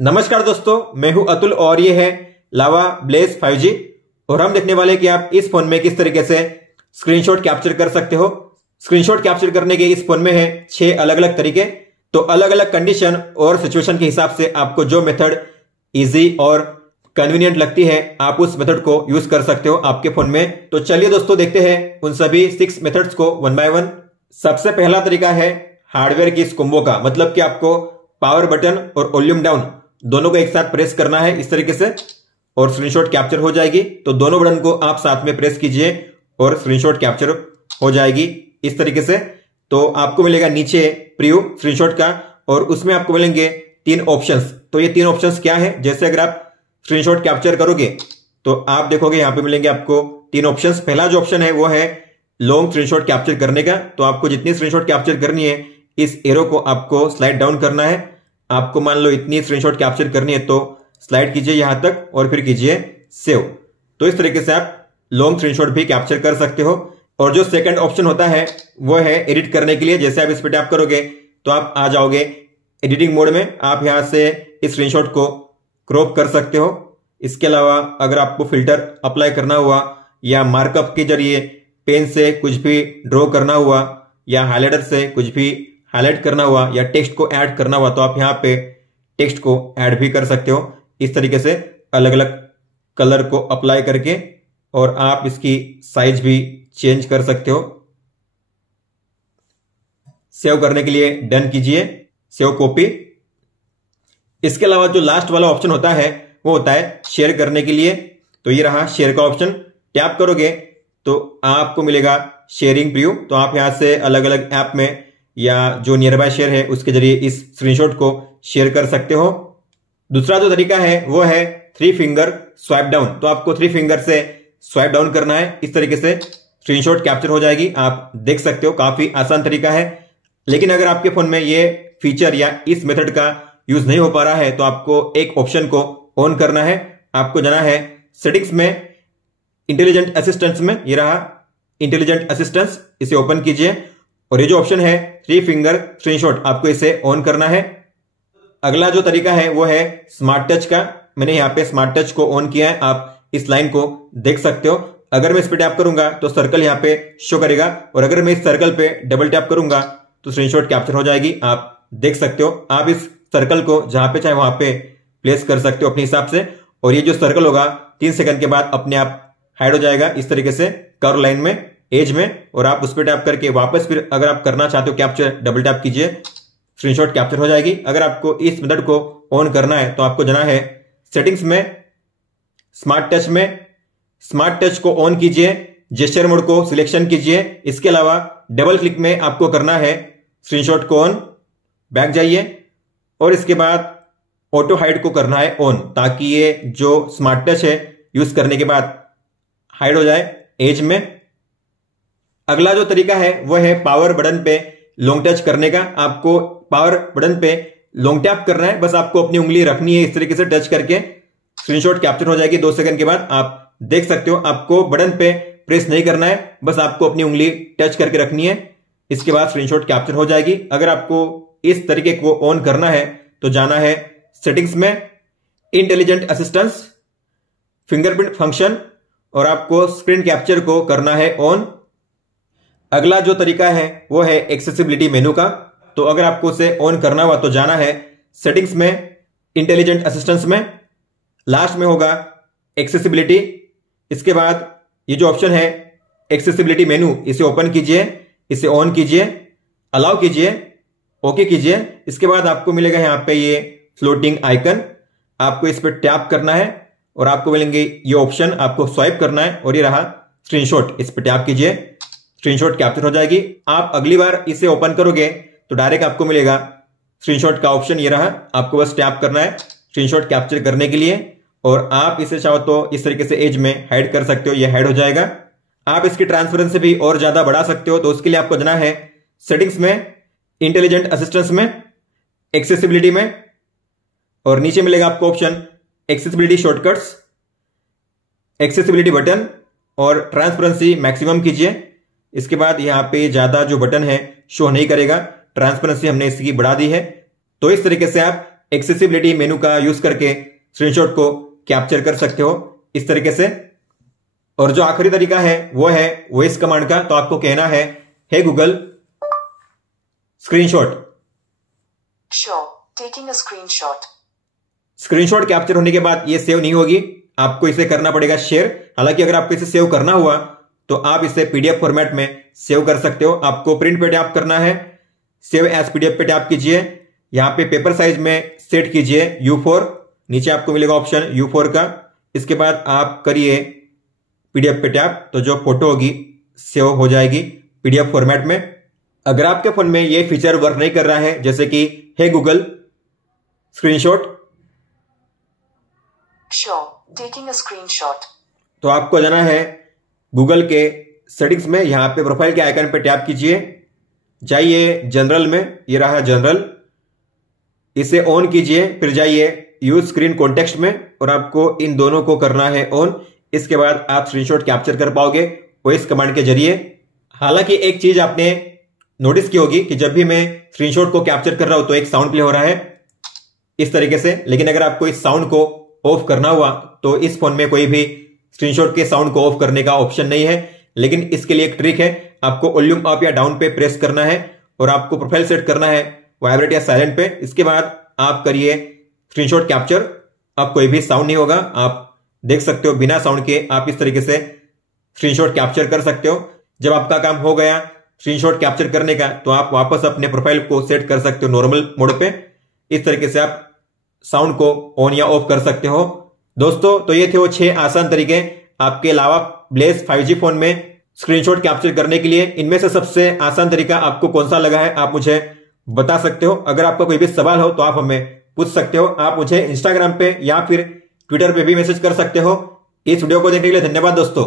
नमस्कार दोस्तों, मैं हूं अतुल और ये है लावा ब्लेज 5G और हम देखने वाले हैं कि आप इस फोन में किस तरीके से स्क्रीनशॉट कैप्चर कर सकते हो। स्क्रीनशॉट कैप्चर करने के इस फोन में है 6 अलग अलग तरीके। तो अलग अलग कंडीशन और सिचुएशन के हिसाब से आपको जो मेथड इजी और कन्वीनियंट लगती है आप उस मेथड को यूज कर सकते हो आपके फोन में। तो चलिए दोस्तों देखते हैं उन सभी 6 मेथड्स को वन बाय वन। सबसे पहला तरीका है हार्डवेयर की कोम्बो का, मतलब कि आपको पावर बटन और वॉल्यूम डाउन दोनों को एक साथ प्रेस करना है इस तरीके से और स्क्रीनशॉट कैप्चर हो जाएगी। तो दोनों बटन को आप साथ में प्रेस कीजिए और स्क्रीनशॉट कैप्चर हो जाएगी इस तरीके से। तो आपको मिलेगा नीचे प्रीव्यू स्क्रीनशॉट का और उसमें आपको मिलेंगे 3 ऑप्शंस। तो ये 3 ऑप्शंस क्या है, जैसे अगर आप स्क्रीनशॉट कैप्चर करोगे तो आप देखोगे यहां पे मिलेंगे आपको 3 ऑप्शंस। पहला जो ऑप्शन है वो है लॉन्ग स्क्रीनशॉट कैप्चर करने का। तो आपको जितनी स्क्रीनशॉट कैप्चर करनी है इस एरो को आपको स्लाइड डाउन करना है। आपको मान लो इतनी स्क्रीनशॉट कैप्चर करनी है तो स्लाइड कीजिए यहां तक और फिर कीजिए सेव। तो इस तरीके से आप लॉन्ग स्क्रीनशॉट भी कैप्चर कर सकते हो। और जो सेकंड ऑप्शन होता है वो है एडिट करने के लिए। जैसे आप इस पर टैप करोगे तो आप आ जाओगे एडिटिंग मोड में। आप यहां से इस स्क्रीनशॉट को क्रॉप कर सकते हो। इसके अलावा अगर आपको फिल्टर अप्लाई करना हुआ या मार्कअप के जरिए पेन से कुछ भी ड्रॉ करना हुआ या हाइलाइटर से कुछ भी हाईलाइट करना हुआ या टेक्स्ट को ऐड करना हुआ तो आप यहां पे टेक्स्ट को ऐड भी कर सकते हो इस तरीके से अलग अलग कलर को अप्लाई करके। और आप इसकी साइज भी चेंज कर सकते हो। सेव करने के लिए डन कीजिए, सेव कॉपी। इसके अलावा जो लास्ट वाला ऑप्शन होता है वो होता है शेयर करने के लिए। तो ये रहा शेयर का ऑप्शन। टैप करोगे तो आपको मिलेगा शेयरिंग प्रीव्यू। तो आप यहां से अलग अलग ऐप में या जो नियर बाय शेयर है उसके जरिए इस स्क्रीनशॉट को शेयर कर सकते हो। दूसरा जो तरीका है वो है 3 फिंगर स्वाइप डाउन। तो आपको 3 फिंगर से स्वाइप डाउन करना है, इस तरीके से स्क्रीनशॉट कैप्चर हो जाएगी। आप देख सकते हो काफी आसान तरीका है। लेकिन अगर आपके फोन में ये फीचर या इस मेथड का यूज नहीं हो पा रहा है तो आपको एक ऑप्शन को ऑन करना है। आपको जाना है सेटिंग्स में, इंटेलिजेंट असिस्टेंस में। ये रहा इंटेलिजेंट असिस्टेंस, इसे ओपन कीजिए और ये जो ऑप्शन है 3 फिंगर स्क्रीनशॉट आपको इसे ऑन करना है। अगला जो तरीका है वो है स्मार्ट टच का। मैंने यहाँ पे स्मार्ट टच को ऑन किया है, आप इस लाइन को देख सकते हो। अगर मैं इस पे टैप करूंगा तो सर्कल यहाँ पे शो करेगा और अगर मैं इस सर्कल पे डबल टैप करूंगा तो स्क्रीनशॉट कैप्चर हो जाएगी। आप देख सकते हो। आप इस सर्कल को जहां पे चाहे वहां पे प्लेस कर सकते हो अपने हिसाब से और ये जो सर्कल होगा 3 सेकंड के बाद अपने आप हाइड हो जाएगा इस तरीके से कर्व लाइन में, एज में। और आप उस पर टैप करके वापस फिर अगर आप करना चाहते हो कैप्चर, डबल टैप कीजिए, स्क्रीनशॉट कैप्चर हो जाएगी। अगर आपको इस मेथड को ऑन करना है तो आपको जाना है सेटिंग्स में, स्मार्ट टच में, स्मार्ट टच को ऑन कीजिए, जेस्चर मोड को सिलेक्शन कीजिए। इसके अलावा डबल क्लिक में आपको करना है स्क्रीनशॉट को ऑन, बैक जाइए और इसके बाद ऑटो हाइड को करना है ऑन, ताकि ये जो स्मार्ट टच है यूज करने के बाद हाइड हो जाए एज में। अगला जो तरीका है वो है पावर बटन पे लॉन्ग टच करने का। आपको पावर बटन पे लॉन्ग टैप करना है, बस आपको अपनी उंगली रखनी है इस तरीके से टच करके, स्क्रीनशॉट कैप्चर हो जाएगी 2 सेकंड के बाद। आप देख सकते हो आपको बटन पे प्रेस नहीं करना है, बस आपको अपनी उंगली टच करके रखनी है, इसके बाद स्क्रीनशॉट कैप्चर हो जाएगी। अगर आपको इस तरीके को ऑन करना है तो जाना है सेटिंग्स में, इंटेलिजेंट असिस्टेंस, फिंगरप्रिंट फंक्शन और आपको स्क्रीन कैप्चर को करना है ऑन। अगला जो तरीका है वो है एक्सेसिबिलिटी मेनू का। तो अगर आपको उसे ऑन करना हुआ तो जाना है सेटिंग्स में, इंटेलिजेंट असिस्टेंस में, लास्ट में होगा एक्सेसिबिलिटी। इसके बाद ये जो ऑप्शन है एक्सेसिबिलिटी मेनू, इसे ओपन कीजिए, इसे ऑन कीजिए, अलाउ कीजिए, ओके कीजिए। इसके बाद आपको मिलेगा यहाँ पे ये फ्लोटिंग आइकन, आपको इस पर टैप करना है और आपको मिलेंगे ये ऑप्शन, आपको स्वाइप करना है और ये रहा स्क्रीनशॉट, इस पर टैप कीजिए, स्क्रीनशॉट कैप्चर हो जाएगी। आप अगली बार इसे ओपन करोगे तो डायरेक्ट आपको मिलेगा स्क्रीनशॉट का ऑप्शन, ये रहा। आपको बस टैप करना है स्क्रीनशॉट कैप्चर करने के लिए और आप इसे चाहो तो इस तरीके से एज में हाइड कर सकते हो, ये हाइड हो जाएगा। आप इसकी ट्रांसपेरेंसी भी और ज्यादा बढ़ा सकते हो। तो उसके लिए आपको जाना है सेटिंग्स में, इंटेलिजेंट असिस्टेंस में, एक्सेसिबिलिटी में और नीचे मिलेगा आपको option accessibility shortcuts, accessibility button और ट्रांसपेरेंसी मैक्सिमम कीजिए। इसके बाद यहाँ पे ज्यादा जो बटन है शो नहीं करेगा, ट्रांसपेरेंसी हमने इसकी बढ़ा दी है। तो इस तरीके से आप एक्सेसिबिलिटी मेनू का यूज करके स्क्रीनशॉट को कैप्चर कर सकते हो इस तरीके से। और जो आखिरी तरीका है वो है वॉइस कमांड का। तो आपको कहना है hey Google screenshot. Taking a screenshot. Screenshot capture होने के बाद ये सेव नहीं होगी, आपको इसे करना पड़ेगा शेयर। हालांकि अगर आपको इसे सेव करना हुआ तो आप इसे पीडीएफ फॉर्मेट में सेव कर सकते हो। आपको प्रिंट पे टैप करना है, सेव एज पीडीएफ पे टैप कीजिए, यहां पे पेपर साइज में सेट कीजिए U4, नीचे आपको मिलेगा ऑप्शन U4 का। इसके बाद आप करिए पीडीएफ पे टैप, तो जो फोटो होगी सेव हो जाएगी पीडीएफ फॉर्मेट में। अगर आपके फोन में ये फीचर वर्क नहीं कर रहा है, जैसे कि hey Google screenshot, taking a screenshot, तो आपको जाना है गूगल के सेटिंग्स में, यहां पे प्रोफाइल के आइकन पे टैप कीजिए, जाइए जनरल में, ये रहा जनरल, इसे ऑन कीजिए, फिर जाइए यूज स्क्रीन कॉन्टेक्स्ट में और आपको इन दोनों को करना है ऑन। इसके बाद आप स्क्रीनशॉट कैप्चर कर पाओगे वॉइस कमांड के जरिए। हालांकि एक चीज आपने नोटिस की होगी कि जब भी मैं स्क्रीनशॉट को कैप्चर कर रहा हूं तो एक साउंड प्ले हो रहा है इस तरीके से, लेकिन अगर आपको इस साउंड को ऑफ करना हुआ तो इस फोन में कोई भी स्क्रीनशॉट के साउंड को ऑफ करने का ऑप्शन नहीं है। लेकिन इसके लिए एक ट्रिक है, आपको वॉल्यूम अप या डाउन पे प्रेस करना है और आपको प्रोफाइल सेट करना है वाइब्रेट या साइलेंट पे। इसके बाद आप करिए स्क्रीनशॉट कैप्चर, अब कोई भी साउंड नहीं होगा, आप देख सकते हो बिना साउंड के आप इस तरीके से स्क्रीनशॉट कैप्चर कर सकते हो। जब आपका काम हो गया स्क्रीनशॉट कैप्चर करने का तो आप वापस अपने प्रोफाइल को सेट कर सकते हो नॉर्मल मोड पे। इस तरीके से आप साउंड को ऑन या ऑफ कर सकते हो। दोस्तों तो ये थे वो 6 आसान तरीके आपके लावा ब्लेज 5G फोन में स्क्रीनशॉट कैप्चर करने के लिए। इनमें से सबसे आसान तरीका आपको कौन सा लगा है आप मुझे बता सकते हो। अगर आपका कोई भी सवाल हो तो आप हमें पूछ सकते हो। आप मुझे इंस्टाग्राम पे या फिर ट्विटर पे भी मैसेज कर सकते हो। इस वीडियो को देखने के लिए धन्यवाद दोस्तों।